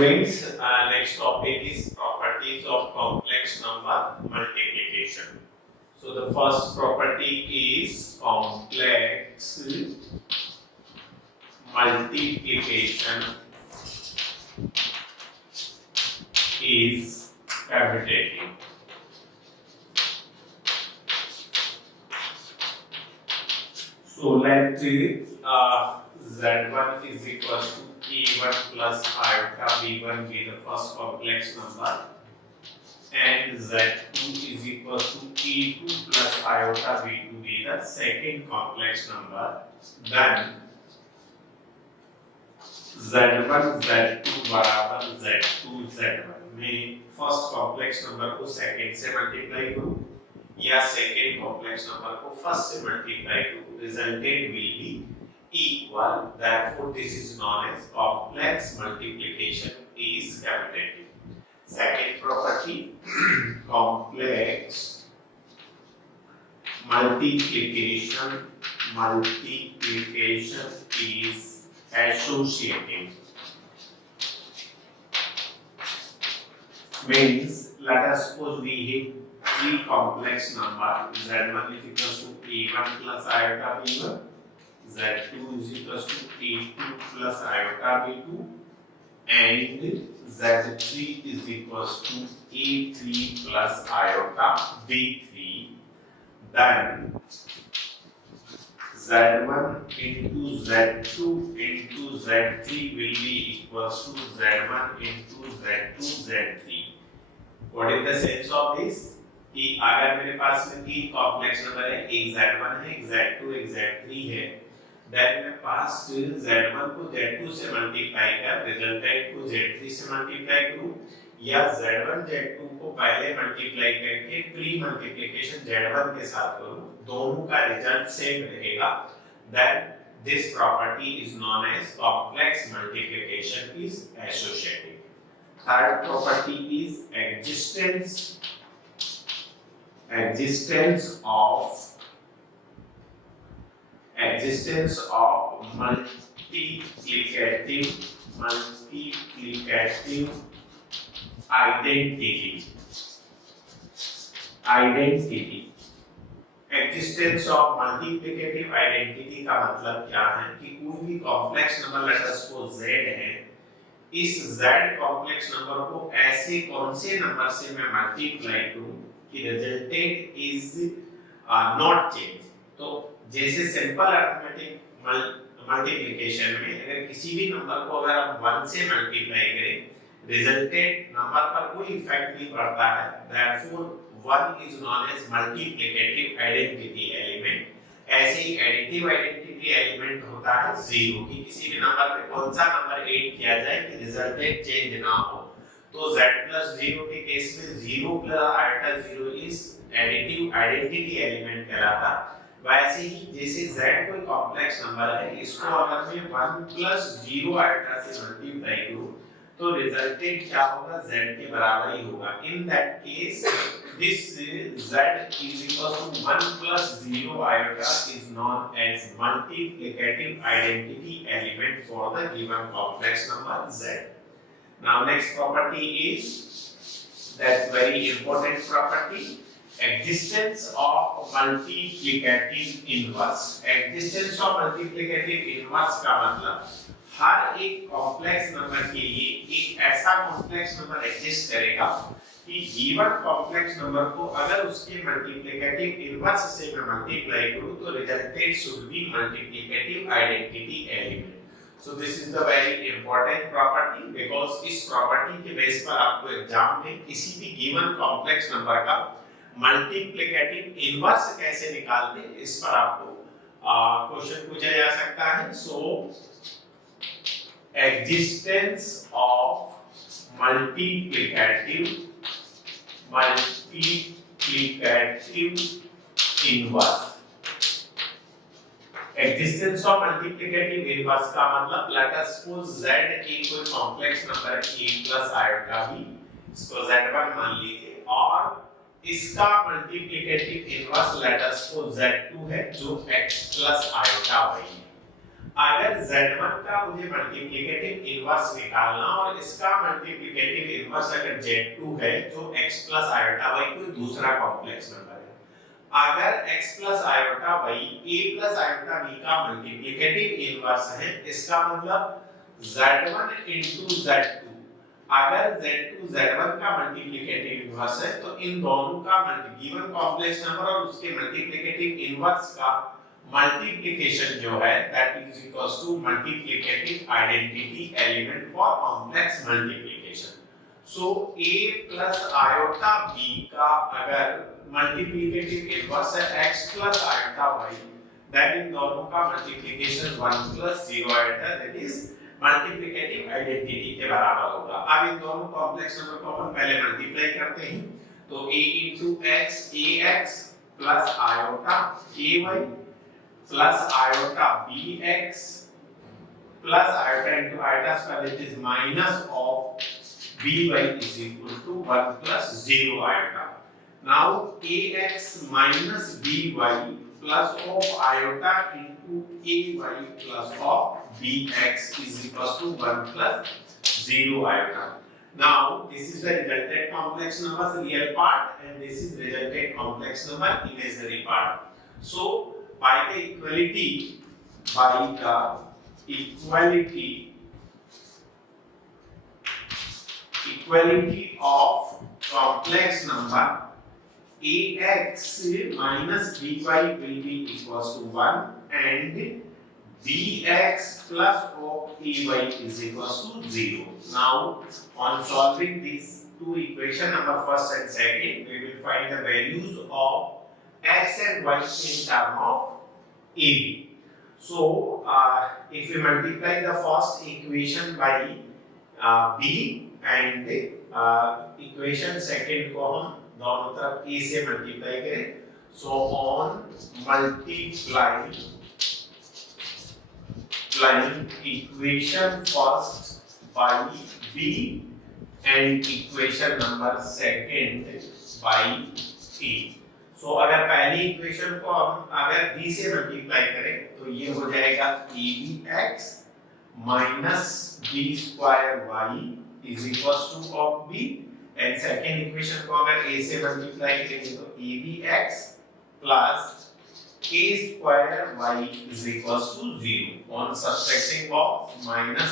Students, next topic is properties of complex number multiplication. So the first property is complex multiplication is commutative. So let z1 is equal to a1 plus iota b1 be the first complex number, and z2 is equal to e2 plus iota b2 be the second complex number. Then z1 z2 बराबर z2 z1 में first complex number को second से multiply करूं या second complex number को first से multiply करूं, resultant will be equal. Therefore this is known as complex multiplication is commutative. Second property, complex multiplication is associative. Means let us suppose we have three complex number, z1 is equal to a1 plus iota b1, z2 is equal to a2 plus iota b2, and z3 is equal to a3 plus iota b3. Then z1 into z2 into z3 will be equal to z1 into z2 z3. What is the sense of this? कि अगर मेरे पास में तीन complex number है, एक z1 है, एक z2 एक z3 है, देन मैं पास z1 को z2 से मल्टीप्लाई कर रिजल्टेंट को z3 से मल्टीप्लाई करूं, या z1 z2 को पहले मल्टीप्लाई करके प्री मल्टीप्लिकेशन z1 के साथ करूं, दोनों का रिजल्ट सेम रहेगा, then this property is known as complex multiplication is associative. Third property is existence of multiplicative identity. Existence of multiplicative identity का मतलब क्या है कि कोई भी complex number late us suppose z है, इस z कॉम्प्लेक्स नंबर को ऐसे कौन से नंबर से मैं मल्टीप्लाई करूं कि रिजल्टेंट इज नॉट चेंज. तो जैसे सिंपल अरिथमेटिक मल्टीप्लिकेशन में अगर किसी भी नंबर को अगर हम 1 से मल्टीप्लाई करें, रिजल्टेंट नंबर पर कोई इफेक्ट नहीं पड़ता है, therefore 1 is known as multiplicative identity element. ऐसे ही एडिटिव आइडेंटिटी एलिमेंट होता है 0 कि किसी भी नंबर पे कौन सा नंबर ऐड किया जाए कि रिजल्टेंट चेंज ना हो. तो z plus 0 के केस में 0 plus iota 0 is additive identity element कहलाता. वैसे ही जैसे z कोई कॉम्प्लेक्स नंबर है, इसको अगर मैं 1 plus 0 iota से मल्टीप्लाई करूं तो रिजल्टेंट क्या होगा, z के बराबर ही होगा. In that case this z is equal to 1 plus 0 iota is known as multiplicative identity element for the given complex number z. Now next property is, that's very important property, existence of multiplicative inverse. Existence of multiplicative inverse का मतलब हर एक complex number के लिए एक ऐसा complex number exist करेगा कि given complex number को अगर उसके मल्टीप्लिकेटिव इनवर्स से मैं मल्टीप्लाई करूं तो resultant should be multiplicative identity element. So this is the very important property because इस प्रॉपर्टी के बेस पर आपको एग्जाम में किसी भी गिवन कॉम्प्लेक्स नंबर का मल्टीप्लिकेटिव इनवर्स कैसे निकालते हैं इस पर आपको क्वेश्चन पूछा जा सकता है. सो existence of multiplicative inverse. Existence of multiplicative inverse का मतलब let us suppose z एक कोई कॉम्प्लेक्स नंबर है a plus iota b, इसको z1 मान लीजिए, और इसका multiplicative inverse let us suppose z2 है जो x plus iota y है. अगर Z1 का मुझे मल्टीप्लिकेटिव इनवर्स निकालना और इसका मल्टीप्लिकेटिव इनवर्स अगर Z2 है जो x प्लस आयोटा y कोई दूसरा कॉम्प्लेक्स नंबर है, अगर x plus iota y a plus iota b का मल्टीप्लिकेटिव इनवर्स है, इसका मतलब Z1 into Z2 अगर Z2 Z1 का मल्टीप्लिकेटिव इनवर्स है तो इन दोनों का गिवन कॉम्प्लेक्स नंबर और उसके मल्टीप्लिकेटिव इनवर्स का मल्टीप्लिकेशन जो है that is equals to multiplicative identity element for complex multiplication. So a plus iota b का अगर मल्टीप्लिकेटिव इनवर्स है x plus iota y, that इन दोनों का multiplication 1 plus 0 iota that is multiplicative identity के बराबर होगा। अब इन दोनों कॉम्प्लेक्स नंबर को अपन पहले मल्टीप्लाई करते हैं, तो a into x ax plus iota ay plus iota bx plus iota into iota square that is minus of by is equal to 1 plus 0 iota. Now ax minus by plus of iota into ay plus of bx is equal to 1 plus 0 iota. Now this is the resultant complex number real part and this is resultant complex number imaginary part. So by the equality of complex number ax minus by will be equals to 1 and bx plus of ay is equals to 0. Now on solving these two equation number first and second, we will find the values of x and y in term of ab. So if we multiply the first equation by b and equation second को हम दोनों तरफ a से multiply करें, so on multiplying equation first by b and equation number second by a। सो अगर पहली equation को हम अगर b से मल्टीप्लाई करें तो ये हो जाएगा abx minus b square y is equals to of b and second equation को अगर a से मल्टीप्लाई करेंगे तो abx plus a square y is equals to 0 on subtracting of minus,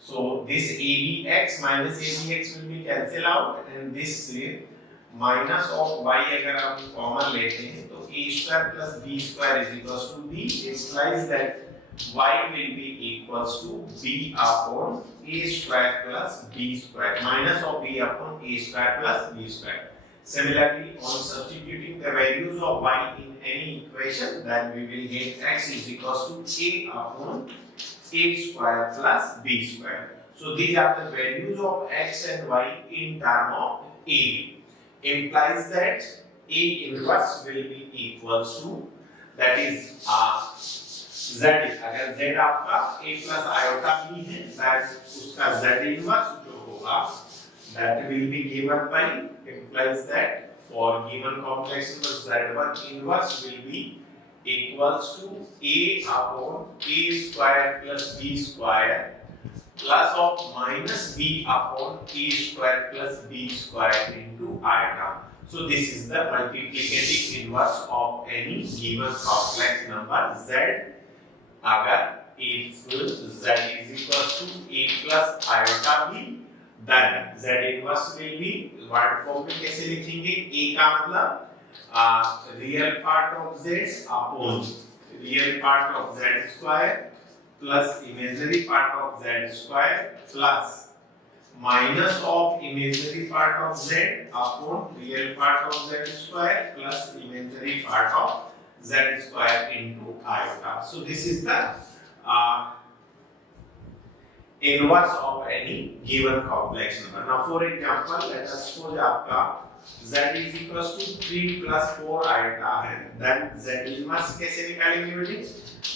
so this abx minus abx will be cancel out and this minus of y अगर हम common लेते हैं तो a square plus b square is equals to b implies that y will be equals to b upon a square plus b square minus of b upon a square plus b square. Similarly, on substituting the values of y in any equation, then we will get x is equals to a upon a square plus b square. So these are the values of x and y in term of a. Implies that a inverse will be equals to, that is z, अगर z आपका a plus iota b है, that उसका z inverse जो होगा that will be given by, implies that for given complex number z1 inverse will be equals to a upon a square plus b square plus of minus b upon a square plus b square into iota. So this is the multiplicative inverse of any given complex number z. अगर if z is equal to a plus iota b, then z inverse will be word form में कैसे लिखेंगे, a का मतलब real part of z upon real part of z square plus imaginary part of z square plus minus of imaginary part of z upon real part of z square plus imaginary part of z square into iota. So this is the inverse of any given complex number. Now for example, let us suppose आपका z is equals to 3 plus 4 iota है, then z inverse कैसे निकालेंगे बेटे,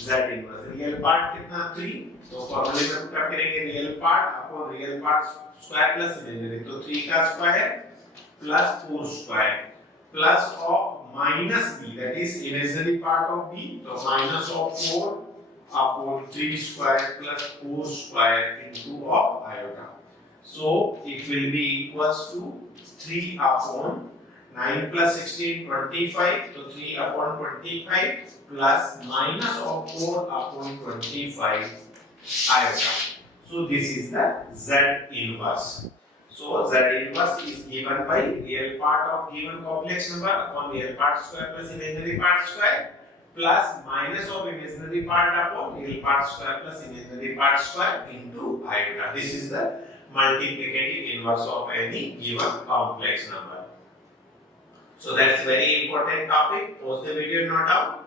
z inverse real part कितना 3, तो फॉर्मूले में put करेंगे real part upon real part square plus imaginary, तो 3 का square plus 4 square plus of minus b, that is imaginary part of b, so minus of 4 upon 3 square plus 4 square into of iota. So it will be equals to 3 upon 9 plus 16, 25. So 3 upon 25 plus minus of 4 upon 25 iota. So this is the Z inverse. So Z inverse is given by real part of given complex number upon real part square plus imaginary part square plus minus of imaginary part upon real part square plus imaginary part square into iota. This is the multiplicative inverse of any given complex number. So that's very important topic. Pause the video, note down.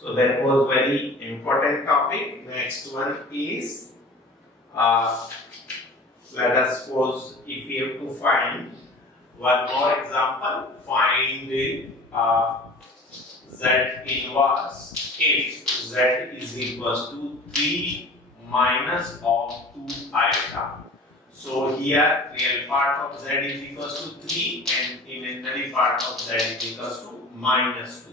So that was very important topic. Next one is let us suppose if we have to find one more example, find Z inverse if Z is equals to 3 minus of 2 iota. So here real part of Z is equals to 3 and imaginary part of Z is equals to minus 2.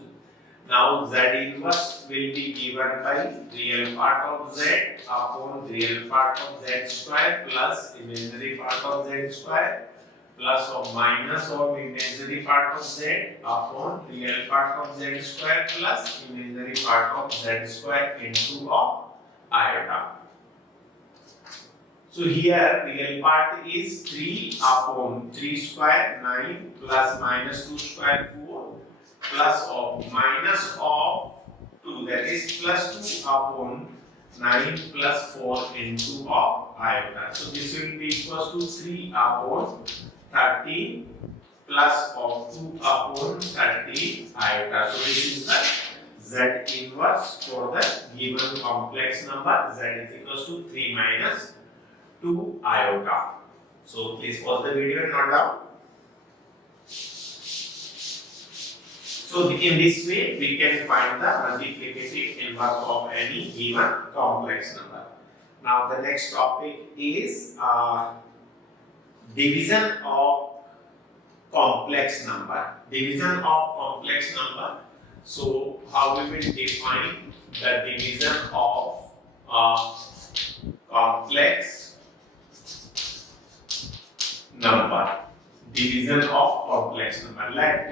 Now Z inverse will be given by real part of Z upon real part of Z square plus imaginary part of Z square plus or minus of imaginary part of Z upon real part of Z square plus imaginary part of Z square into of iota. So here real part is 3 upon 3 square 9 plus minus 2 square 4 plus of minus of 2, that is plus 2 upon 9 plus 4 into of iota. So this will be equals to 3 upon 30 plus of 2 upon 30 iota. So this is the Z inverse for the given complex number. Z is equals to 3 minus 2 iota. So please pause the video and note down. So in this way we can find the multiplicative inverse of any given complex number. Now the next topic is division of complex number. Division of complex number. So how we will define the division of complex number. Division of complex number. Let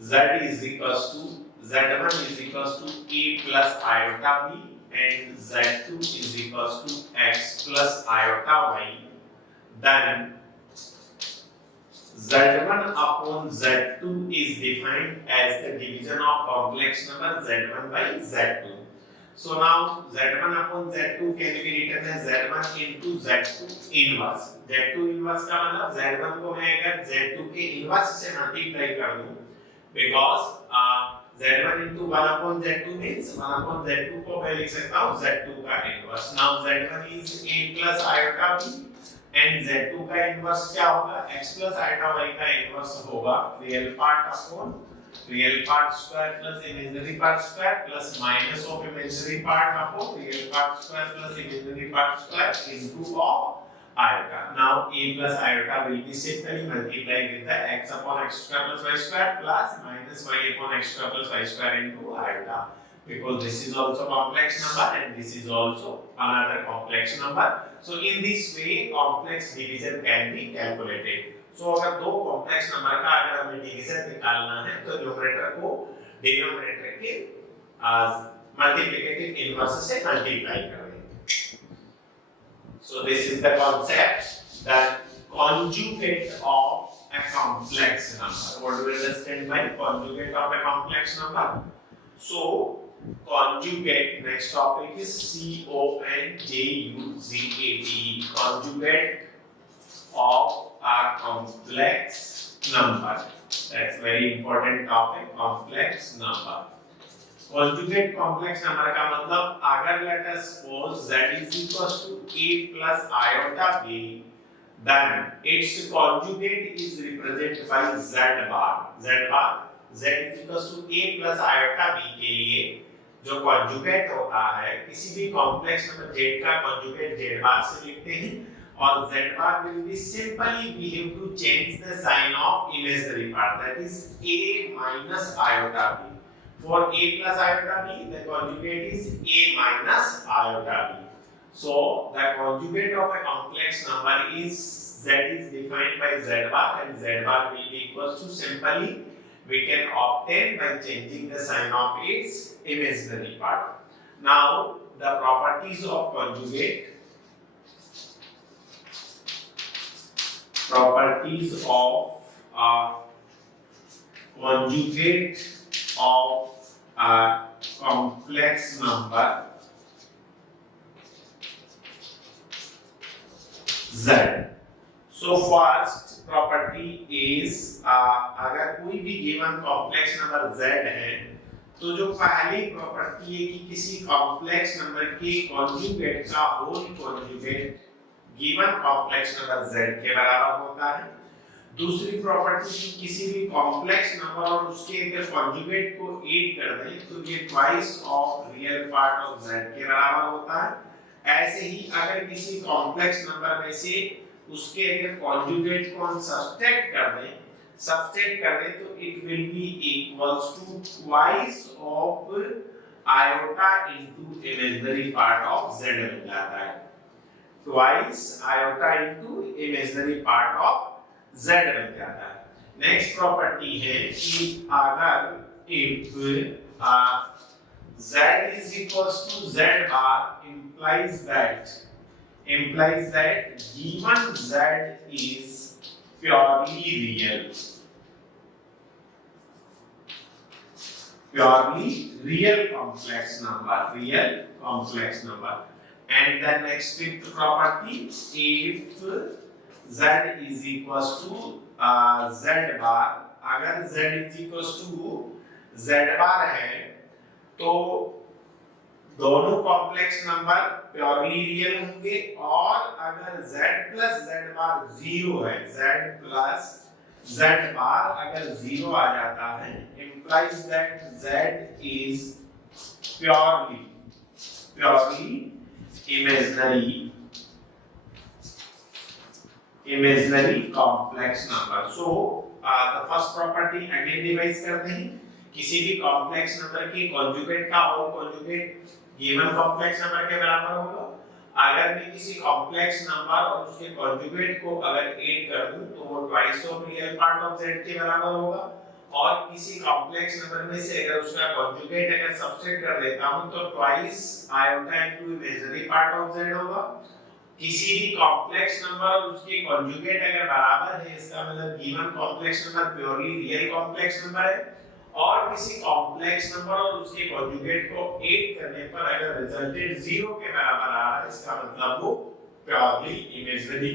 Z is equals to Z1 is equals to A plus iota B and Z2 is equals to X plus iota Y. Then Z1 upon Z2 is defined as the division of complex number Z1 by Z2. So now Z1 upon Z2 can be written as Z1 into Z2 inverse. Z2 inverse का मतलब Z1 को मैं अगर Z2 के inverse से multiply कर दूं, because Z1 into 1 upon Z2 means 1 upon Z2 को मैं लिख सकता हूँ Z2 का inverse. Now Z1 is A plus iota B and Z2 का inverse क्या होगा? X plus iota Y का inverse होगा real part upon real part square plus imaginary part square plus minus of imaginary part upon real part square plus imaginary part square into of iota. Now a plus iota will be simply multiplied with the x upon x square plus y square plus minus y upon x square plus y square into iota, because this is also complex number and this is also another complex number. So in this way complex division can be calculated. So अगर दो complex number का अगर हमें division निकालना है तो numerator को denominator के मल्टीप्लिकेटिव इनवर्स से मल्टीप्लाई करेंगे. So this is the concept that conjugate of a complex number. What do you understand by conjugate of a complex number? So conjugate, next topic is C-O-N-J-U-G-A-T-E, conjugate of a complex number. That's very important topic, complex number. Conjugate complex number का मतलब अगर let us suppose z is equals to a plus iota b, then its conjugate is represented by z bar. Z bar, z is equals to a plus iota b के लिए जो conjugate होता है किसी भी कॉम्प्लेक्स नंबर z का conjugate z बार से लिखते हैं और z bar will be simply we have to change the sign of imaginary part, that is a minus iota b. For a plus iota b the conjugate is a minus iota b. So the conjugate of a complex number is z is defined by z bar and z bar will be equals to simply we can obtain by changing the sign of its imaginary part. Now the properties of conjugate. Properties of conjugate of a complex number z. So first property is अगर कोई भी given complex number z है तो जो पहली property है कि किसी कॉम्प्लेक्स नंबर के कॉन्जुगेट का whole conjugate given complex number z के बराबर होता है। दूसरी प्रॉपर्टी कि किसी भी कॉम्प्लेक्स नंबर और उसके अगर कॉन्जुगेट को ऐड कर दें तो ये twice of real part of z के बराबर होता है। ऐसे ही अगर किसी कॉम्प्लेक्स नंबर में से उसके अगर कॉन्जुगेट को हम सब्सट्रैक्ट कर दें तो it will be equals to twice of iota into imaginary part of z बन जाता है। Twice iota into imaginary part of z बन जाता है। नेक्स्ट प्रॉपर्टी है कि अगर if z is equals to z bar implies that given z is purely real complex number and the next property if z is equals to z bar अगर z is equals to z bar है तो दोनों complex number purely real होंगे और अगर z plus z बार zero है z plus z बार अगर zero आ जाता है implies that z is purely imaginary complex number. So the first property again revise करते हैं किसी भी कॉम्प्लेक्स नंबर के कॉन्जुगेट का whole conjugate given complex number के बराबर होगा। अगर मैं किसी कॉम्प्लेक्स नंबर और उसके कॉन्जुगेट को अगर ऐड कर दूं तो वो twice of real part of z के बराबर होगा और किसी कॉम्प्लेक्स नंबर में से अगर उसका कॉन्जुगेट अगर सब्ट्रैक्ट कर देता हूं तो twice iota into imaginary part of z होगा। किसी भी कॉम्प्लेक्स नंबर और उसके कॉन्जुगेट अगर बराबर है इसका मतलब given complex number purely real complex number है और किसी कॉम्प्लेक्स नंबर और उसके कॉन्जुगेट को ऐड करने पर अगर रिजल्टेंट जीरो के बराबर आ रहा है इसका मतलब वो प्योरली इमेजिनरी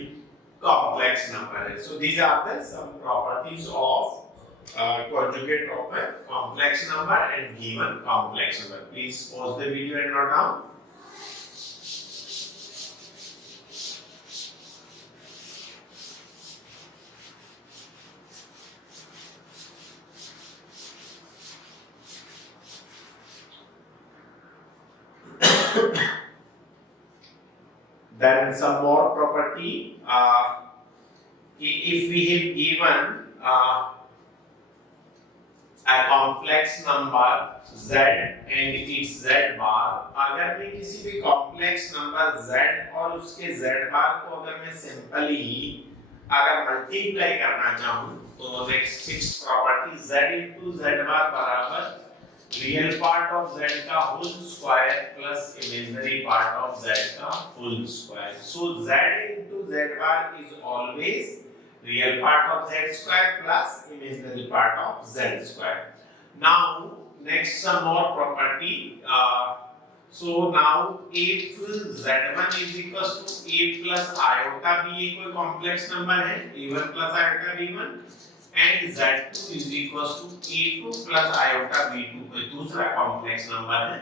कॉम्प्लेक्स नंबर है। So these are the some properties of conjugate of a complex number and given complex number. Please pause the video and note down. Then some more property. If we have given a complex number z and its z bar, अगर मैं किसी भी complex number z और उसके z bar को अगर मैं simply अगर मल्टीप्लाई करना चाहूँ तो next six property z into z bar बराबर रियल पार्ट ऑफ z का whole square plus imaginary part of z का whole square. So z into z bar is always real part of z square plus imaginary part of z square. Now next some more property. So now if z1 is equals to a plus iota b एक कोई complex number है a1 plus iota b1 and z2 is equals to a2 plus iota b2 कोई दूसरा complex number है,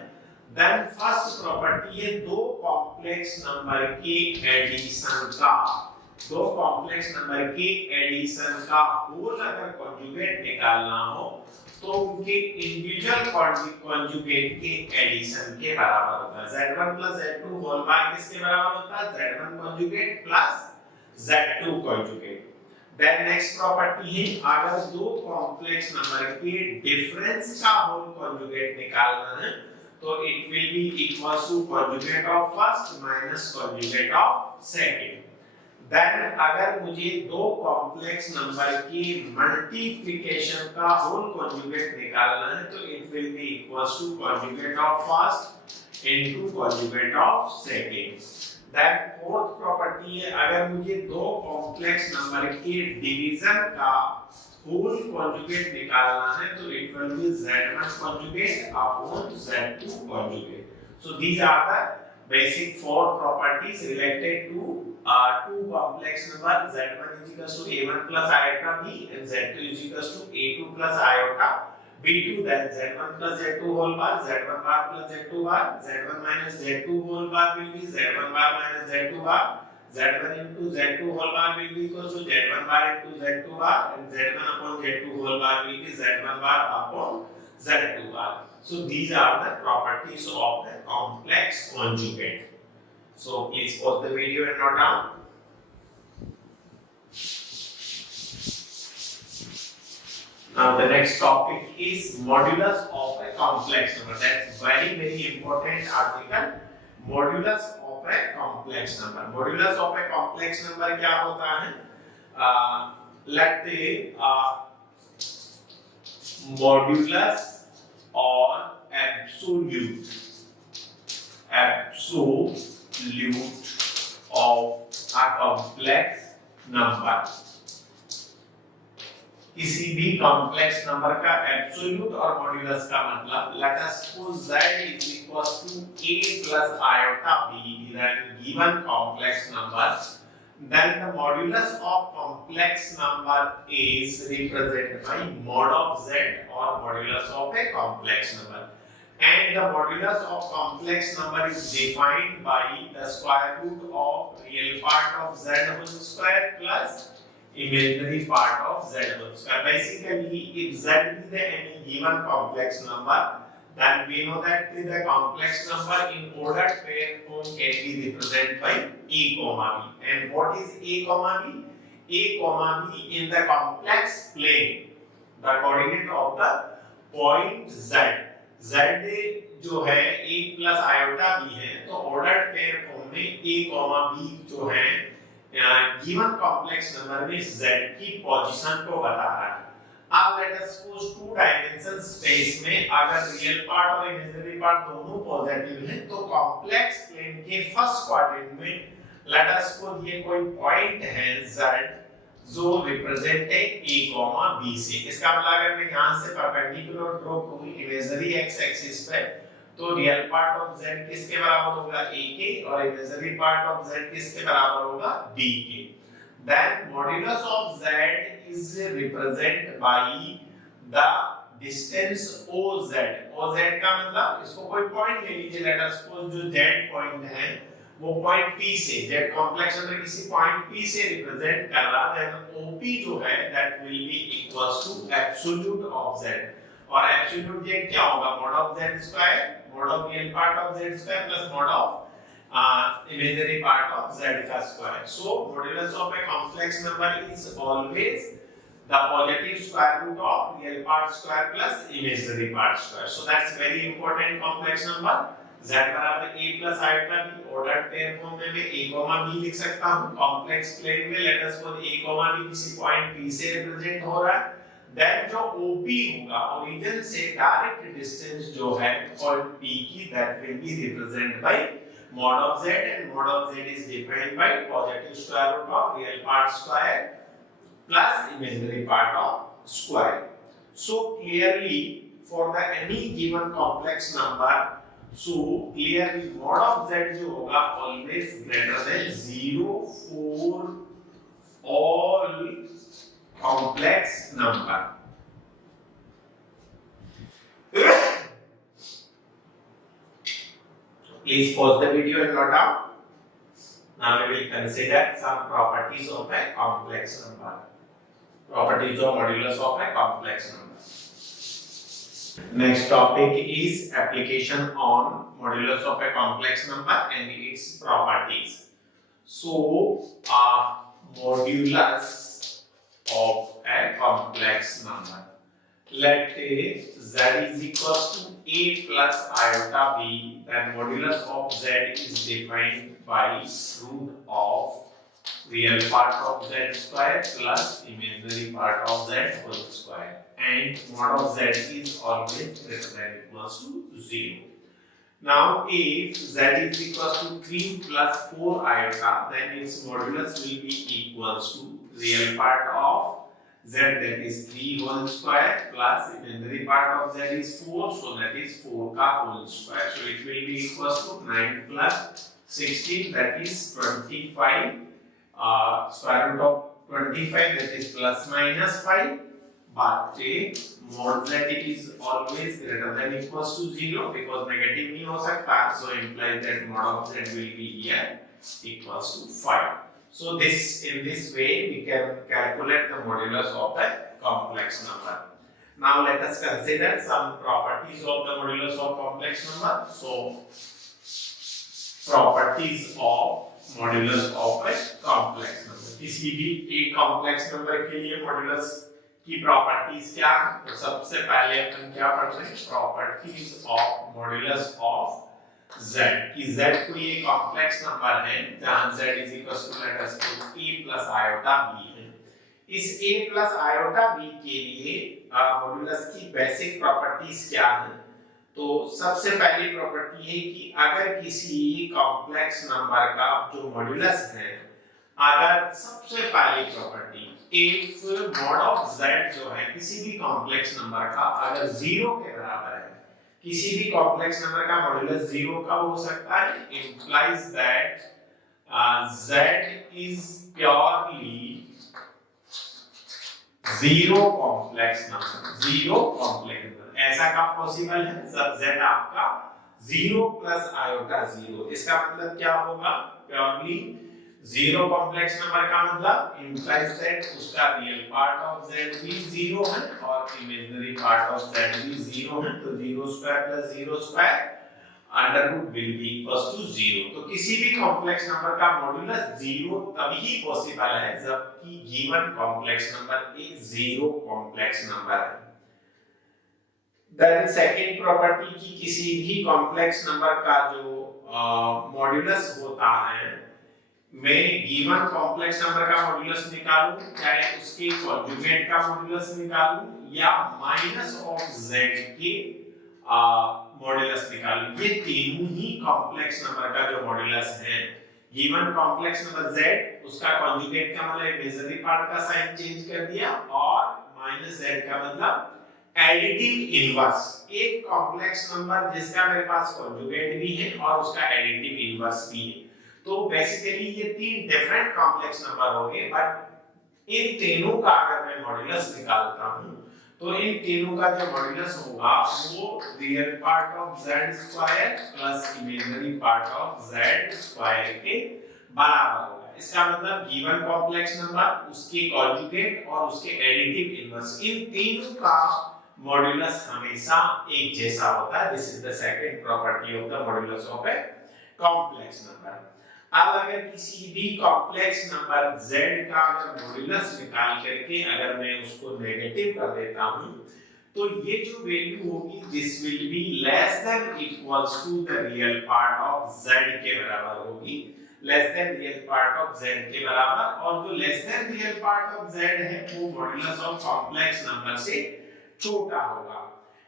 then first property है दो complex number के addition का, दो कॉम्प्लेक्स नंबर के एडिशन का होल अगर कॉन्जुगेट निकालना हो तो उनके इंडिविजुअल कॉन्जुगेट के एडिशन के बराबर होता है। z1 plus z2 whole bar किसके बराबर होता है? z1 conjugate plus z2 conjugate. Then next property है, अगर दो कॉम्प्लेक्स नंबर के डिफरेंस का होल कॉन्जुगेट निकालना है तो it will be equal to conjugate of first minus conjugate of second. Then अगर मुझे दो कॉम्प्लेक्स नंबर की मल्टीप्लिकेशन का होल कॉन्जुगेट निकालना है तो it will be equal to conjugate of first into conjugate of second. Then fourth property है, अगर मुझे दो कॉम्प्लेक्स नंबर के डिवीजन का होल कॉन्जुगेट निकालना है तो it will be z1 conjugate upon z2 conjugate. So these are the basic four properties related to two complex number z1 is equals to a1 plus iota b and z2 is equals to a2 plus iota b2। then z1 plus z2 whole bar, z1 bar plus z2 bar, z1 minus z2 whole bar will be z1 bar minus z2 bar, z1 into z2 whole bar will be equals to z1 bar into z2 bar and z1 upon z2 whole bar will be z1 bar upon z2 bar। So these are the properties of the complex conjugate। So please pause the video and note down। Now the next topic is modulus of a complex number। That's very important article, modulus of a complex number। modulus of a complex number क्या होता है? Let's say modulus or absolute of a complex number। किसी भी complex number का absolute और modulus का मतलब, late us suppose z is equals to a plus iota b is a given complex number, then the modulus of complex number is represented by mod of z or modulus of a complex number, and the modulus of complex number is defined by the square root of real part of z whole square plus imaginary part of z whole square। basically if z is any given complex number, then we know that the complex number in ordered pair form can be represented by a comma b। and what is a comma b? a comma b in the complex plane, the coordinate of the point z। z जो है a plus iota b है, तो ordered pair form में a comma b जो है given complex number में z की position को बता रहा है। अब let us suppose two dimension space में अगर रियल पार्ट और इमेजिनरी पार्ट दोनों पॉजिटिव हैं तो कॉम्प्लेक्स प्लेन के फर्स्ट क्वाड्रेंट में लेट अस सपोज ये कोई पॉइंट है z जो रिप्रेजेंट है a, b से। इसका मतलब अगर मैं यहां से परपेंडिकुलर ड्रॉ करूं इमेजिनरी x एक्सिस पे तो रियल पार्ट ऑफ z किसके बराबर होगा? a के, और इमेजिनरी पार्ट ऑफ z किसके बराबर होगा? b के। then modulus of z is represented by the distance oz। oz का मतलब इसको कोई पॉइंट ले लीजिए, लेट अस सपोज जो z पॉइंट है वो पॉइंट p से, z कॉम्प्लेक्स नंबर किसी पॉइंट p से रिप्रेजेंट कर रहा है, then op जो है that will be equals to absolute of z। और एब्सोल्यूट z क्या होगा? mod of z स्क्वायर, mod of real part of z square plus mod of imaginary part of z का square। so modulus of a complex number is always the positive square root of real part square plus imaginary part square। so that's very important complex number। z बराबर a plus iota b, ordered pair form में मैं a b लिख सकता हूं। Complex plane में let us suppose a b किसी point p से represent हो रहा है, देन जो OP होगा ओरिजिन से डायरेक्ट डिस्टेंस जो है पॉइंट P की that will be represented by mod of z, and mod of z is defined by positive square root of real part square plus imaginary part of square। so clearly for the any given complex number, so clearly mod of z जो होगा always greater than 0 for all complex number। please pause the video and note down। now we will consider some properties of a complex number, properties of modulus of a complex number। Next topic is application on modulus of a complex number and its properties. So, modulus of a complex number. Let z is equals to a plus iota b, then modulus of z is defined by root of real part of z square plus imaginary part of z whole square, and mod of z is always greater than equals to 0. Now if z is equals to 3 plus 4 iota, then its modulus will be equals to real part of z, that is 3 whole square, plus imaginary part of z is 4, so that is 4 ka whole square. So it will be equals to 9 plus 16, that is 25. Square root of 25, that is plus minus 5, but mod z is always greater than equals to 0 because negative नहीं हो सकता, so implies that mod of z will be here equals to 5. So in this way we can calculate the modulus of a complex number. Now let us consider some properties of the modulus of complex number. So properties of modulus of a complex number. किसी भी एक complex number के लिए modulus की properties क्या है? तो सबसे पहले अपन क्या पढ़ रहे हैं? Properties of modulus of z. कि z कोई एक कॉम्प्लेक्स नंबर है जहां z is equal to let us to a plus iota b है. इस a प्लस आयोटा b के लिए मॉड्यूलस की बेसिक प्रॉपर्टीज क्या है? तो सबसे पहली प्रॉपर्टी है कि अगर किसी कॉम्प्लेक्स नंबर का जो मॉड्यूलस है, अगर सबसे पहली property if mod of z जो है किसी भी कॉम्प्लेक्स नंबर का अगर 0 के बराबर है, किसी भी कॉम्प्लेक्स नंबर का मॉड्यूलस 0 का हो सकता है, implies that z is purely 0 complex number. 0 complex number ऐसा कब पॉसिबल है? जब z आपका 0 प्लस आयोटा 0. इसका मतलब क्या होगा? प्योरली 0 कॉम्प्लेक्स नंबर का मतलब इंप्लाइज दैट उसका रियल पार्ट ऑफ z भी 0 है और इमेजिनरी पार्ट ऑफ z भी 0 है. तो 0 square plus 0 square under root will be equals to 0. तो किसी भी कॉम्प्लेक्स नंबर का मॉड्यूलस 0 तभी पॉसिबल है जबकि गिवन कॉम्प्लेक्स नंबर एक 0 कॉम्प्लेक्स नंबर है. देन सेकंड प्रॉपर्टी की किसी भी कॉम्प्लेक्स नंबर का जो मॉड्यूलस होता है, मैं गिवन कॉम्प्लेक्स नंबर का मॉड्यूलस निकालूं, चाहे उसके कॉन्जुगेट का मॉड्यूलस निकालूं या माइनस ऑफ z के मॉड्यूलस निकालूं, ये तीनों ही कॉम्प्लेक्स नंबर का जो मॉड्यूलस है, गिवन कॉम्प्लेक्स नंबर z, उसका कॉन्जुगेट का मतलब इमेजिनरी पार्ट का साइन चेंज कर दिया, और माइनस z का मतलब एडिटिव इनवर्स. एक कॉम्प्लेक्स नंबर जिसका मेरे पास कॉन्जुगेट भी है और उसका एडिटिव इनवर्स भी है. तो बेसिकली ये तीन डिफरेंट कॉम्प्लेक्स नंबर हो गए, बट इन तीनों का अगर मैं मॉड्यूलस निकालता हूं तो इन तीनों का जो मॉड्यूलस होगा वो real part of z square plus imaginary part of z square के बराबर होगा. इसका मतलब गिवन कॉम्प्लेक्स नंबर, उसके कॉन्जुगेट और उसके एडिटिव इनवर्स, इन तीनों का मॉड्यूलस हमेशा एक जैसा होता है. This is the second property of the modulus of a complex number. अब अगर किसी भी कॉम्प्लेक्स नंबर z का अगर मॉड्यूलस निकाल करके अगर मैं उसको नेगेटिव कर देता हूं, तो ये जो वैल्यू होगी this will be less than equals to the real part of z के बराबर होगी. Less than real part of z के बराबर, और जो less than real part of z है वो मॉड्यूलस ऑफ कॉम्प्लेक्स नंबर से छोटा होगा.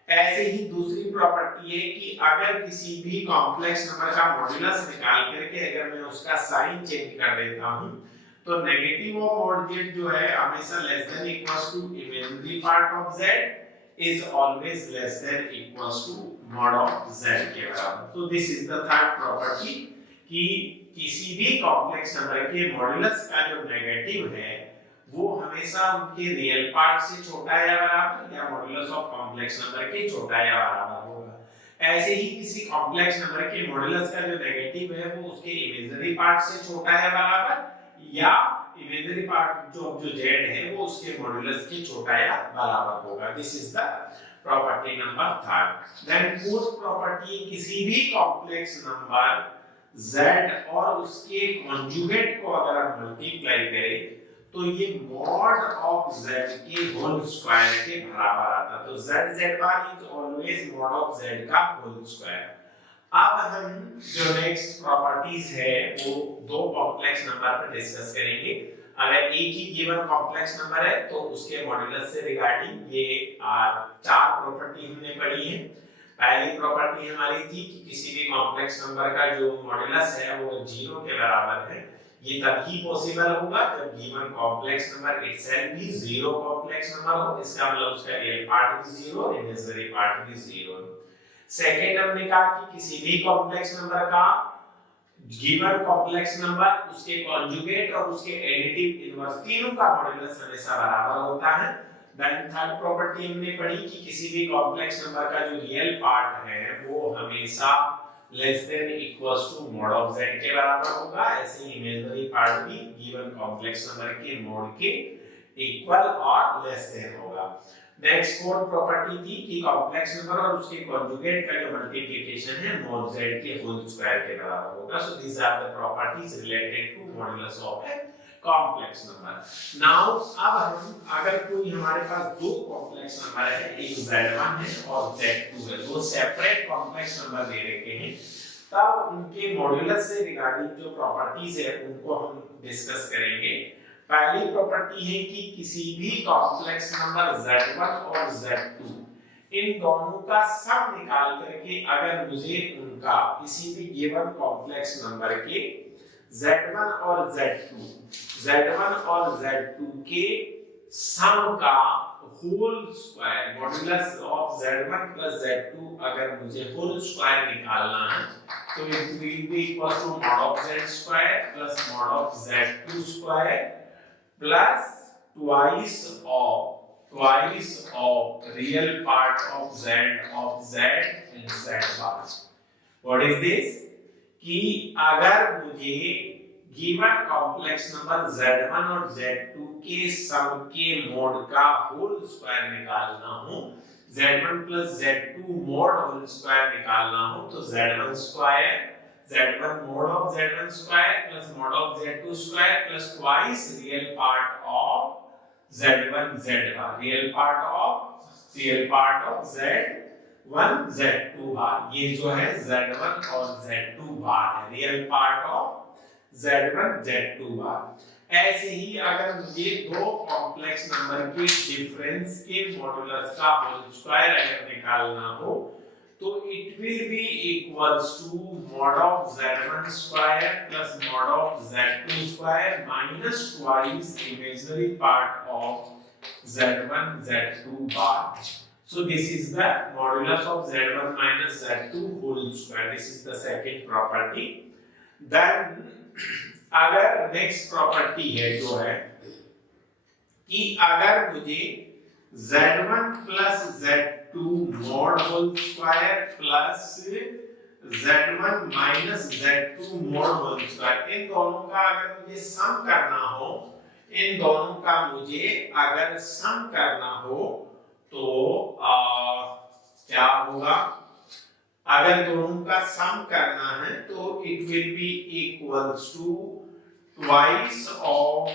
ऐसे ही दूसरी प्रॉपर्टी है कि अगर किसी भी कॉम्प्लेक्स नंबर का मॉड्यूलस निकाल करके अगर मैं उसका साइन चेंज कर देता हूं, तो नेगेटिव ऑफ मॉड z जो है हमेशा less than equals to imaginary part of z is always less than equals to mod of z के बराबर. तो this is the third property कि किसी भी कॉम्प्लेक्स नंबर के मॉड्यूलस का जो नेगेटिव है वो हमेशा उनके रियल पार्ट से छोटा या बराबर, या मॉड्यूलस ऑफ कॉम्प्लेक्स नंबर के छोटा या बराबर होगा. ऐसे ही किसी कॉम्प्लेक्स नंबर के मॉड्यूलस का जो नेगेटिव है वो उसके इमेजिनरी पार्ट से छोटा या बराबर, या इमेजिनरी पार्ट जो z है वो उसके मॉड्यूलस के छोटा या बराबर होगा. This is the property number third. Then fourth property, किसी भी कॉम्प्लेक्स नंबर z और उसके कॉन्जुगेट को अगर हम मल्टीप्लाई करें तो ये मॉड ऑफ z के होल स्क्वायर के बराबर आता है। तो z bar is always mod of z का होल स्क्वायर। अब हम जो नेक्स्ट प्रॉपर्टीज है वो दो कॉम्प्लेक्स नंबर पर डिस्कस करेंगे। अगर एक ही गिवन कॉम्प्लेक्स नंबर है तो उसके मॉड्यूलस से रिगार्डिंग ये चार प्रॉपर्टी हमने पढ़ी है। पहली प्रॉपर्टी हमारी थी कि किसी भी कॉम्प्लेक्स नंबर का जो मॉड्यूलस है वो 0 के बराबर है। ये तभी पॉसिबल होगा जब गिवन कॉम्प्लेक्स नंबर इटसेल्फ भी 0 कॉम्प्लेक्स नंबर हो। इसका मतलब उसका रियल पार्ट भी 0 और इमेजिनरी पार्ट भी 0। सेकंड हमने कहा कि किसी भी कॉम्प्लेक्स नंबर का गिवन कॉम्प्लेक्स नंबर, उसके कॉन्जुगेट और उसके एडिटिव इनवर्स तीनों का मॉड्यूलस हमेशा बराबर होता है। देन थर्ड प्रॉपर्टी हमने पढ़ी कि किसी भी कॉम्प्लेक्स नंबर का जो रियल पार्ट है वो हमेशा less than equals to mod of z के बराबर होगा। ऐसे ही इमेजिनरी पार्ट भी गिवन कॉम्प्लेक्स नंबर के मॉड के इक्वल और लेस देन होगा। नेक्स्ट फोर्थ प्रॉपर्टी थी कि कॉम्प्लेक्स नंबर और उसके कॉन्जुगेट का जो मल्टीप्लिकेशन है मॉड z के होल स्क्वायर के बराबर होगा। So these are the properties related to modulus of a complex number. Now अब हम अगर कोई हमारे पास दो कॉम्प्लेक्स नंबर है, एक z1 है और z2 है, दो सेपरेट कॉम्प्लेक्स नंबर दे रखे हैं, तब उनके मॉड्यूलस से रिगार्डिंग जो प्रॉपर्टीज है उनको हम डिस्कस करेंगे। पहली प्रॉपर्टी है कि किसी भी कॉम्प्लेक्स नंबर z1 और z2 इन दोनों का सम निकाल करके अगर मुझे उनका किसी भी गिवन कॉम्प्लेक्स नंबर के z1 और z2 के सम का whole square modulus of z1 plus z2 अगर मुझे होल स्क्वायर निकालना है तो it will be equal to mod of z square plus mod of z2 square plus twice of real part of z and z bar. What is this? कि अगर मुझे given complex number z1 और z2 के सम के mod का whole square निकालना हो, z1 plus z2 mod whole square निकालना हो, तो z1 square z1 mod of z1 square plus mod of z2 square plus twice real part of z1 z1 real part of z1 z2 बार, ये जो है z1 और z2 बार है, real part of z1 z2 बार। ऐसे ही अगर मुझे दो complex number के डिफरेंस के मॉड्यूलस का होल स्क्वायर अगर निकालना हो तो it will be equals to mod of z1 square plus mod of z2 square minus twice imaginary part of z1 z2 bar. So this is the modulus of z1 minus z2 whole square. This is the second property. Then अगर next property है जो है कि अगर मुझे z1 plus z2 mod whole square plus z1 minus z2 mod whole square, इन दोनों का अगर मुझे सम करना हो, इन दोनों का मुझे अगर सम करना हो तो क्या होगा? अगर दोनों का सम करना है तो it will be equals to twice of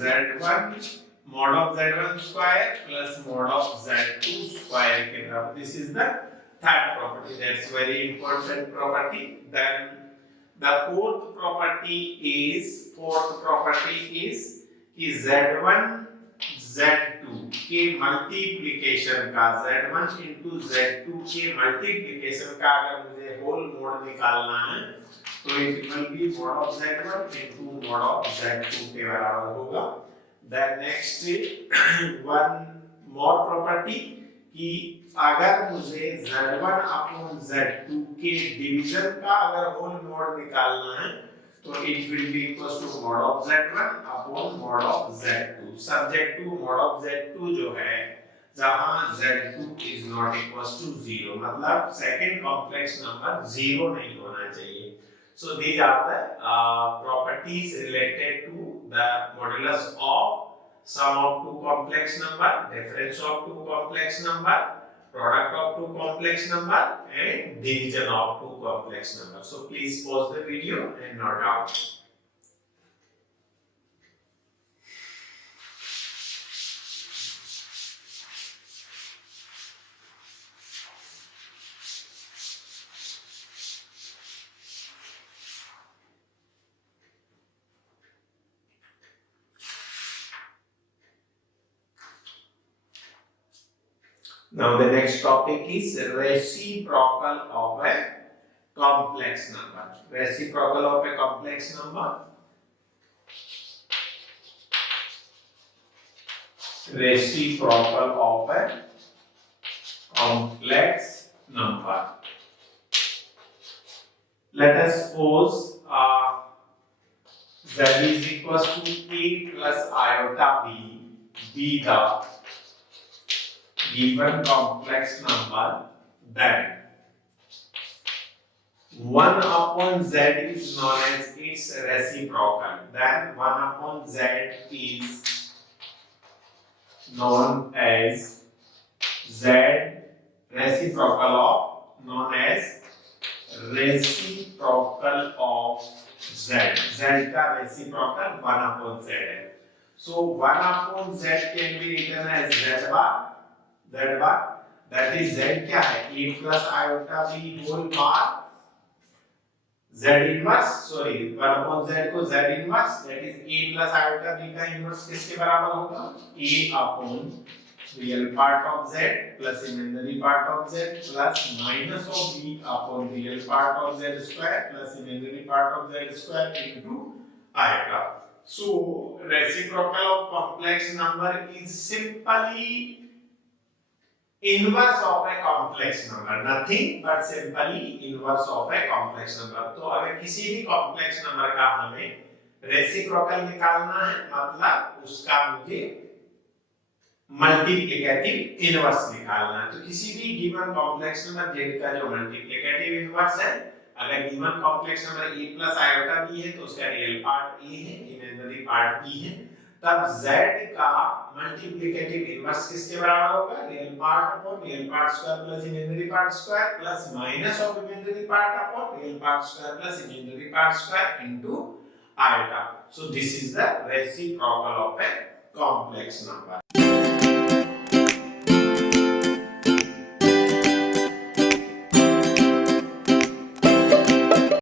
z1 mod of z1 square plus mod of z2 square के बराबर। This is the third property. That's very important property. Then the fourth property is कि z1 z2 के multiplication का, z1 into z2 के multiplication का अगर मुझे whole mode निकालना है तो it will be mod of z1 into mod of z2 के बराबर होगा। Then next one more property कि अगर मुझे z1 अपॉन z2 के डिवीजन का अगर होल मोड निकालना है तो it will be equals to mod of z1 upon mod of z2 subject to mod of z2 जो है जहां z2 is not equals to 0, मतलब सेकंड कॉम्प्लेक्स नंबर 0 नहीं होना चाहिए। So these are the properties related to the modulus of sum of two complex number, difference of two complex number, product of two complex number and division of two complex number. So please pause the video and note down. Now the next topic is reciprocal of a complex number. Reciprocal of a complex number. Reciprocal of a complex number. Let us suppose z is equals to a plus iota b be the given complex number, then 1 upon z is known as its reciprocal. Then 1 upon z is known as z reciprocal of, known as reciprocal of z. Z का reciprocal 1 upon z है. So 1 upon z can be written as z bar. Z bar, that is z क्या है? A plus iota b whole bar z inverse, sorry 1 upon z को z inverse, that is a plus iota b का inverse किसके बराबर होगा? a upon real part of z plus imaginary part of z plus minus of b upon real part of z square plus imaginary part of z square into iota. So reciprocal of complex number is simply inverse of a complex number, nothing but simply inverse of a complex number. तो अगर किसी भी complex number का हमें reciprocal निकालना है, मतलब उसका मुझे multiplicative inverse निकालना है. तो किसी भी given complex number z का जो multiplicative inverse है, अगर given complex number a plus iota b है तो उसका real part a है, imaginary part b है, तब z का मल्टीप्लिकेटिव इनवर्स किसके बराबर होगा? Real part upon real part square plus imaginary part square plus minus of imaginary part upon real part square plus imaginary part square into iota. So this is the reciprocal of a complex number.